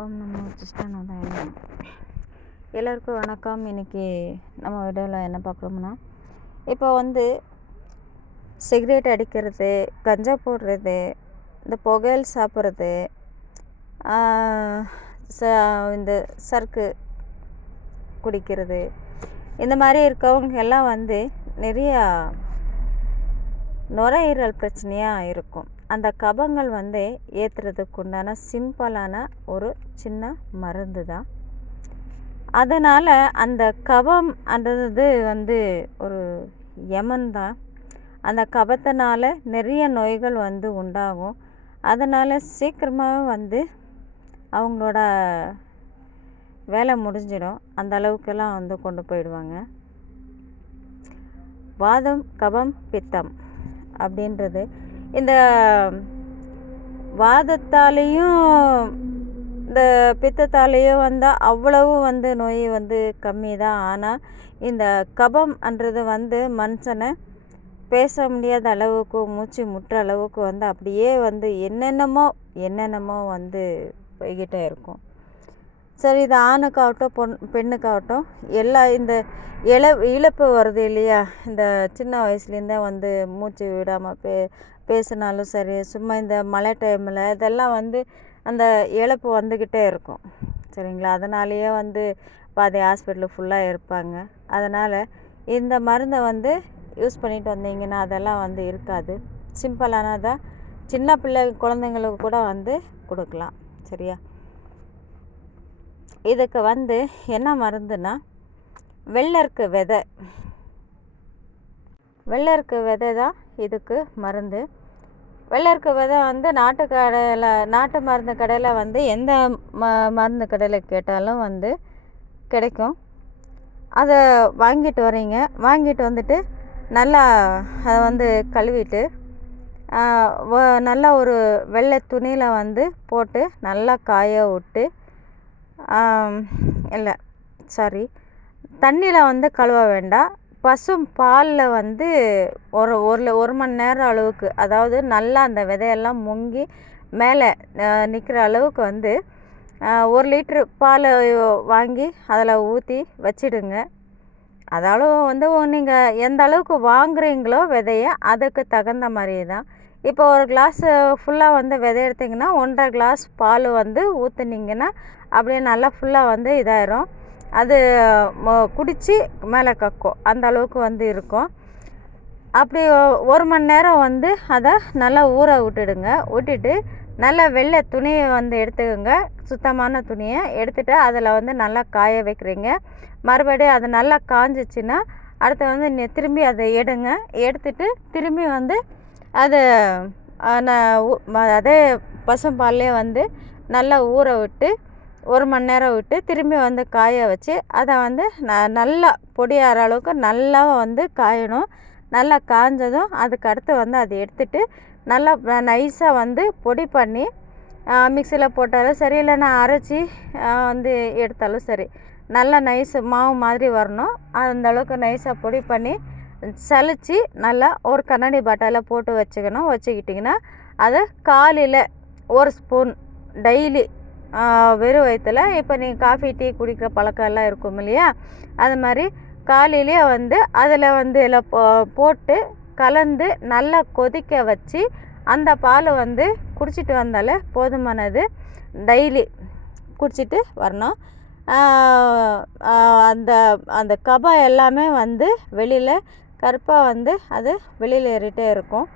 ஓம் நமோ கிருஷ்ணநாதாய எல்லாருக்கும் வணக்கம். இன்றைக்கி நம்ம வீடியோவில் என்ன பார்க்குறோம்னா இப்போ வந்து சிகரெட் அடிக்கிறது கஞ்சா போடுறது இந்த புகையல் சாப்பிட்றது ச இந்த சர்க்கு குடிக்கிறது இந்த மாதிரி இருக்கவங்க எல்லாம் வந்து நிறையா நுரையீரல் பிரச்சனையாக இருக்கும். அந்த கபங்கள் வந்து ஏற்றுறதுக்கு உண்டான சிம்பிளான ஒரு சின்ன மருந்து தான் அதனால் அந்த கபம் அன்றது வந்து ஒரு யமன் தான் அந்த கபத்தினால நிறைய நோய்கள் வந்து உண்டாகும். அதனால் சீக்கிரமாக வந்து அவங்களோட வேலை முடிஞ்சிடும். அந்த அளவுக்கெல்லாம் வந்து கொண்டு போயிடுவாங்க. வாதம் கபம் பித்தம் அப்படின்றது இந்த வாதத்தாலேயும் இந்த பித்தத்தாலேயும் வந்தால் அவ்வளவு வந்து நோய் வந்து கம்மி தான் ஆனால் இந்த கபம்ன்றது வந்து மனுஷனை பேச முடியாத அளவுக்கு மூச்சு முட்டுற அளவுக்கு வந்து அப்படியே வந்து என்னென்னமோ என்னென்னமோ வந்து போய்கிட்டே இருக்கும். சரி இது ஆணுக்காகட்டும் பொன் பெண்ணுக்காகட்டும் எல்லா இந்த இழ இழப்பு வருது இல்லையா? இந்த சின்ன வயசுலேருந்தே வந்து மூச்சு விடாமல் பே பேசினாலும் சரி சும்மா இந்த மழை டைமில் இதெல்லாம் வந்து அந்த இழப்பு வந்துக்கிட்டே இருக்கும். சரிங்களா? அதனாலேயே வந்து பாதி ஹாஸ்பிட்டலு ஃபுல்லாக இருப்பாங்க. அதனால் இந்த மருந்தை வந்து யூஸ் பண்ணிட்டு வந்தீங்கன்னா அதெல்லாம் வந்து இருக்காது. சிம்பிளானதாக சின்ன பிள்ளை குழந்தைங்களுக்கு கூட வந்து கொடுக்கலாம். சரியா? இதுக்கு வந்து என்ன மருந்துன்னா வெள்ளருக்கு விதை. வெள்ளருக்கு விதை தான் இதுக்கு மருந்து. வெள்ளருக்கு விதை வந்து நாட்டு கடையில் நாட்டு மருந்து கடையில் வந்து எந்த ம மருந்து கடையில் கேட்டாலும் வந்து கிடைக்கும். அதை வாங்கிட்டு வரீங்க வாங்கிட்டு வந்துட்டு நல்லா அதை வந்து கழுவிட்டு நல்லா ஒரு வெள்ளை துணியில் வந்து போட்டு நல்லா காய விட்டு இல்லை சாரி தண்ணியில் வந்து கழுவ வேண்டாம் பசும் பாலில் வந்து ஒரு ஒரு ஒரு மணி நேரம் அளவுக்கு அதாவது நல்லா அந்த விதையெல்லாம் முங்கி மேலே நிற்கிற அளவுக்கு வந்து ஒரு லிட்ரு பால் வாங்கி அதில் ஊற்றி வச்சிடுங்க. அதாலும் வந்து நீங்கள் எந்த அளவுக்கு வாங்குறீங்களோ விதைய அதுக்கு தகுந்த மாதிரி தான் இப்போ ஒரு கிளாஸ் ஃபுல்லாக வந்து விதை எடுத்திங்கன்னா ஒன்றரை கிளாஸ் பால் வந்து ஊற்றுனீங்கன்னா அப்படியே நல்லா ஃபுல்லாக வந்து இதாயிரும். அது குடித்து மேலே கக்கும். அந்த அளவுக்கு வந்து இருக்கும். அப்படி ஒரு மணி நேரம் வந்து அதை நல்லா ஊற விட்டுடுங்க. விட்டுட்டு நல்லா வெள்ளை துணியை வந்து எடுத்துக்கோங்க. சுத்தமான துணியை எடுத்துகிட்டு அதில் வந்து நல்லா காய வைக்கிறீங்க. மறுபடியும் அது நல்லா காஞ்சிச்சின்னா அடுத்து வந்து நீ திரும்பி அதை எடுங்க. எடுத்துட்டு திரும்பி வந்து அதை நான் அதே பசும்பால்லே வந்து நல்லா ஊற விட்டு ஒரு மணி நேரம் விட்டு திரும்பி வந்து காய வச்சு அதை வந்து ந நல்லா பொடியாகிற அளவுக்கு நல்லா வந்து காயணும். நல்லா காஞ்சதும் அதுக்கு அடுத்து வந்து அதை எடுத்துட்டு நல்லா நைஸாக வந்து பொடி பண்ணி மிக்சியில் போட்டாலும் சரி இல்லைன்னா அரைச்சி வந்து எடுத்தாலும் சரி நல்லா நைஸ் மாவு மாதிரி வரணும். அந்த அளவுக்கு நைஸாக பொடி பண்ணி சலித்து நல்லா ஒரு கண்ணாடி பாட்டாவில் போட்டு வச்சுக்கணும். வச்சுக்கிட்டிங்கன்னா அதை காலையில் ஒரு ஸ்பூன் டெய்லி வெறும் வயிற்றுல இப்போ நீங்கள் காஃபி டீ குடிக்கிற பழக்கம் எல்லாம் இருக்கும் இல்லையா? அது மாதிரி காலையிலேயே வந்து அதில் வந்து இதில் போ போட்டு கலந்து நல்லா கொதிக்க வச்சு அந்த பால் வந்து குடிச்சிட்டு வந்தாலே போதுமானது. டெய்லி குடிச்சிட்டு வரணும். அந்த அந்த கபம் எல்லாமே வந்து வெளியில் கருப்பாக வந்து அது வெளியில் ஏறிட்டே இருக்கும்.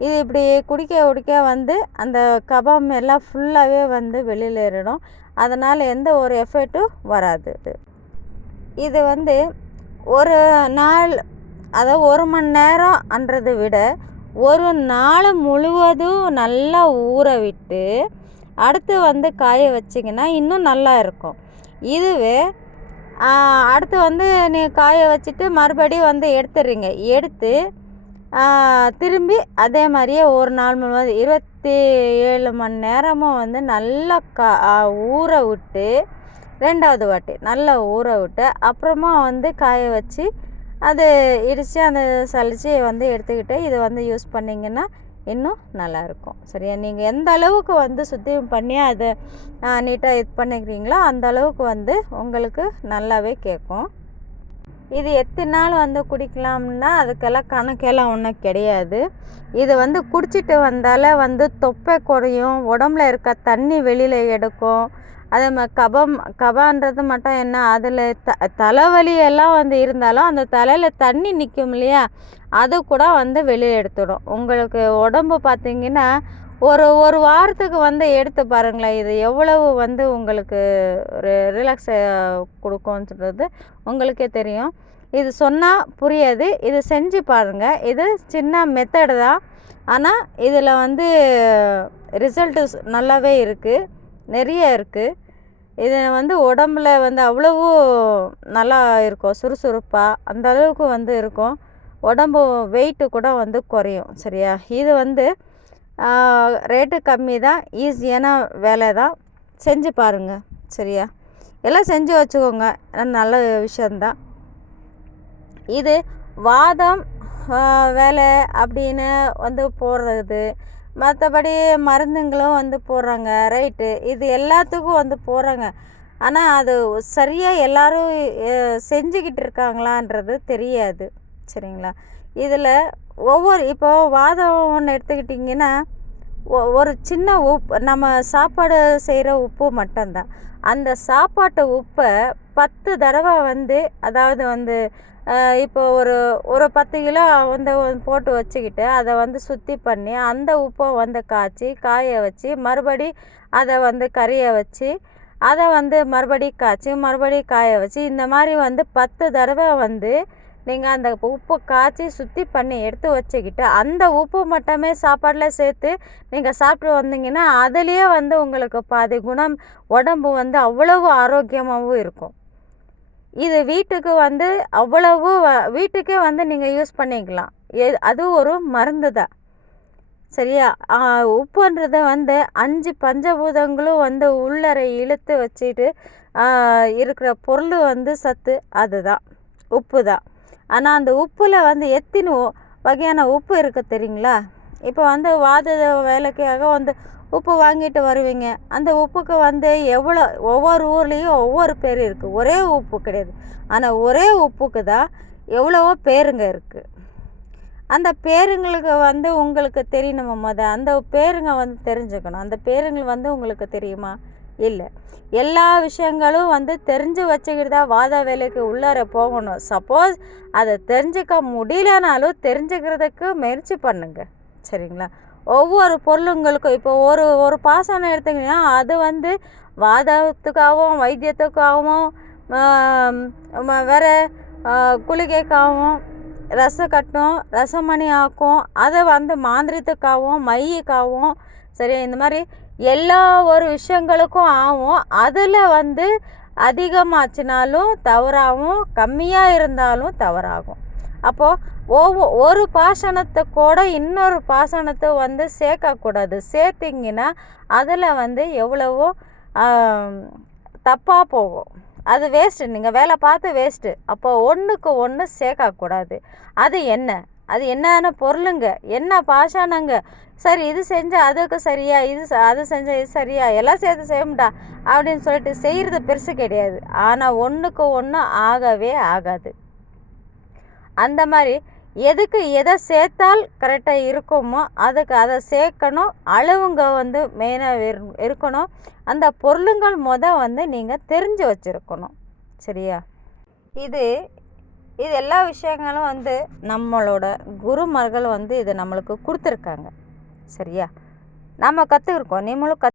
இது இப்படி குடிக்க குடிக்க வந்து அந்த கபம் எல்லாம் ஃபுல்லாகவே வந்து வெளியில் ஏறிடும். அதனால் எந்த ஒரு எஃபெக்ட்டும் வராது. இது வந்து ஒரு நாள் அதாவது ஒரு மணி நேரம்ன்றதை விட ஒரு நாள் முழுவதும் நல்லா ஊற விட்டு அடுத்து வந்து காய வச்சிங்கன்னா இன்னும் நல்லா இருக்கும். இதுவே அடுத்து வந்து நீங்கள் காய வச்சுட்டு மறுபடியும் வந்து எடுத்துடுறீங்க. எடுத்து திரும்பி அதே மாதிரியே ஒரு நாள் முழுவதும் இருபத்தி ஏழு மணி நேரமும் வந்து நல்லா கா ஊற விட்டு ரெண்டாவது வாட்டி நல்லா ஊற விட்டு அப்புறமா வந்து காய வச்சு அது இடித்து அந்த சலித்து வந்து எடுத்துக்கிட்டு இதை வந்து யூஸ் பண்ணிங்கன்னா இன்னும் நல்லாயிருக்கும். சரியா? நீங்கள் எந்த அளவுக்கு வந்து சுத்தம் பண்ணி அதை நீட்டாக இது பண்ணிக்கிறீங்களோ அந்த அளவுக்கு வந்து உங்களுக்கு நல்லாவே கேட்கும். இது எத்தனை நாள் வந்து குடிக்கலாம்னா அதுக்கெல்லாம் கணக்கெல்லாம் ஒன்றும் கிடையாது. இது வந்து குடிச்சிட்டு வந்தால் வந்து தொப்பை குறையும் உடம்புல இருக்க தண்ணி வெளியில் எடுக்கும். அதே மாதிரி கபம் கபான்றது மட்டும் என்ன? அதில் த தலைவலி எல்லாம் வந்து இருந்தாலும் அந்த தலையில் தண்ணி நிற்கும் இல்லையா? அது கூட வந்து வெளியில் எடுத்துடும். உங்களுக்கு உடம்பு பார்த்தீங்கன்னா ஒரு ஒரு வாரத்துக்கு வந்து எடுத்து பாருங்களேன். இது எவ்வளவு வந்து உங்களுக்கு ஒரு ரிலாக்ஸ் கொடுக்கும்ன்றது உங்களுக்கே தெரியும். இது சொன்னால் புரியாது. இது செஞ்சு பாருங்கள் இது சின்ன மெத்தடு தான். ஆனால் இதில் வந்து ரிசல்ட்டு நல்லாவே இருக்குது நிறைய இருக்குது இது வந்து உடம்புல வந்து அவ்வளவு நல்லா இருக்கும். சுறுசுறுப்பாக அந்த அளவுக்கு வந்து இருக்கும். உடம்பு வெயிட்டு கூட வந்து குறையும். சரியா? இது வந்து ரேட்டு கம்மி தான். ஈஸியான வேலை தான். செஞ்சு பாருங்கள் சரியா? எல்லாம் செஞ்சு வச்சுக்கோங்க. நல்ல விஷயந்தான் இது வாதம் வேலை அப்படின்னு வந்து போடுறது மற்றபடி மருந்துங்களும் வந்து போடுறாங்க ரைட்டு இது எல்லாத்துக்கும் வந்து போடுறாங்க. ஆனால் அது சரியாக எல்லோரும் செஞ்சுக்கிட்டு இருக்காங்களான்றது தெரியாது. சரிங்களா? இதில் ஒவ்வொரு இப்போ வாதம் ஒன்று எடுத்துக்கிட்டிங்கன்னா ஒரு சின்ன உப்பு நம்ம சாப்பாடு செய்கிற உப்பு மட்டும்தான். அந்த சாப்பாட்டு உப்பை பத்து தடவை வந்து அதாவது வந்து இப்போ ஒரு ஒரு பத்து கிலோ வந்து போட்டு வச்சுக்கிட்டு அதை வந்து சுத்தி பண்ணி அந்த உப்பை வந்து காய்ச்சி காய வச்சு மறுபடி அதை வந்து கறியை வச்சு அதை வந்து மறுபடி காய்ச்சி மறுபடி காய வச்சு இந்த மாதிரி வந்து பத்து தடவை வந்து நீங்கள் அந்த உப்பு காய்ச்சி சுத்தி பண்ணி எடுத்து வச்சுக்கிட்டு அந்த உப்பு மட்டுமே சாப்பாடில் சேர்த்து நீங்கள் சாப்பிட்டு வந்தீங்கன்னா அதுலேயே வந்து உங்களுக்கு பாதி குணம் உடம்பு வந்து அவ்வளவு ஆரோக்கியமாகவும் இருக்கும். இது வீட்டுக்கு வந்து அவ்வளவு வீட்டுக்கே வந்து நீங்கள் யூஸ் பண்ணிக்கலாம். எ அது ஒரு மருந்து தான். சரியா? உப்புன்றத வந்து அஞ்சு பஞ்சபூதங்களும் வந்து உள்ளரை இழுத்து வச்சுட்டு இருக்கிற பொருள் வந்து சத்து அதுதான் உப்பு தான். ஆனால் அந்த உப்பில் வந்து எத்தனை வகையான உப்பு இருக்குது தெரியுங்களா? இப்போ வந்து வாத வேலைக்காக வந்து உப்பு வாங்கிட்டு வருவீங்க. அந்த உப்புக்கு வந்து எவ்வளோ ஒவ்வொரு ஊர்லேயும் ஒவ்வொரு பேர் இருக்குது ஒரே உப்பு கிடையாது. ஆனால் ஒரே உப்புக்கு தான் எவ்வளவோ பேருங்க இருக்குது அந்த பேருங்களுக்கு வந்து உங்களுக்கு தெரியணும் முத? அந்த பேருங்க வந்து தெரிஞ்சுக்கணும். அந்த பேருங்கள் வந்து உங்களுக்கு தெரியுமா? இல்லை. எல்லா விஷயங்களும் வந்து தெரிஞ்சு வச்சுக்கிட்டு தான் வாத வேலைக்கு உள்ளார போகணும். சப்போஸ் அதை தெரிஞ்சுக்க முடியலனாலும் தெரிஞ்சுக்கிறதுக்கு முயற்சி பண்ணுங்க. சரிங்களா? ஒவ்வொரு பொருளுங்களுக்கும் இப்போ ஒரு ஒரு பாசனம் எடுத்திங்கன்னா அது வந்து வாதத்துக்காகவும் வைத்தியத்துக்காகவும் வேறு குளிகைக்காகவும் ரசக்கட்டும் ரசமணி ஆக்கும் அதை வந்து மாந்திரத்துக்காகவும் மையக்காகவும் சரி இந்த மாதிரி எல்லா ஒரு விஷயங்களுக்கும் ஆகும். அதில் வந்து அதிகமாச்சுனாலும் தவறாகும் கம்மியாக இருந்தாலும் தவறாகும். அப்போது ஒவ்வொ ஒரு பாசனத்தை கூட இன்னொரு பாசனத்தை வந்து சேர்க்கக்கூடாது. சேர்த்திங்கன்னா அதில் வந்து எவ்வளவோ தப்பாக போகும். அது வேஸ்ட்டு நீங்கள் வேலை பார்த்து வேஸ்ட்டு அப்போ ஒன்றுக்கு ஒன்று சேர்க்கக்கூடாது. அது என்ன? அது என்னென்ன பொருளுங்க. என்ன பாஷானங்க சரி இது செஞ்சால் அதுக்கு சரியா இது அது செஞ்சால் இது சரியா எல்லாம் சேர்த்து செய்யும்டா அப்படின்னு சொல்லிட்டு செய்கிறது பெருசு கிடையாது. ஆனால் ஒன்றுக்கு ஒன்று ஆகவே ஆகாது. அந்த மாதிரி எதுக்கு எதை சேர்த்தால் கரெக்டாக இருக்குமோ அதுக்கு அதை சேர்க்கணும். அளவுங்க வந்து மெயினாக இருக்கணும். அந்த பொருளுங்கள் முத வந்து நீங்கள் தெரிஞ்சு வச்சுருக்கணும். சரியா? இது இது எல்லா விஷயங்களும் வந்து நம்மளோட குருமார்கள் வந்து இதை நம்மளுக்கு கொடுத்துருக்காங்க. சரியா? நம்ம கற்றுருக்கோம் நீங்களும் கத்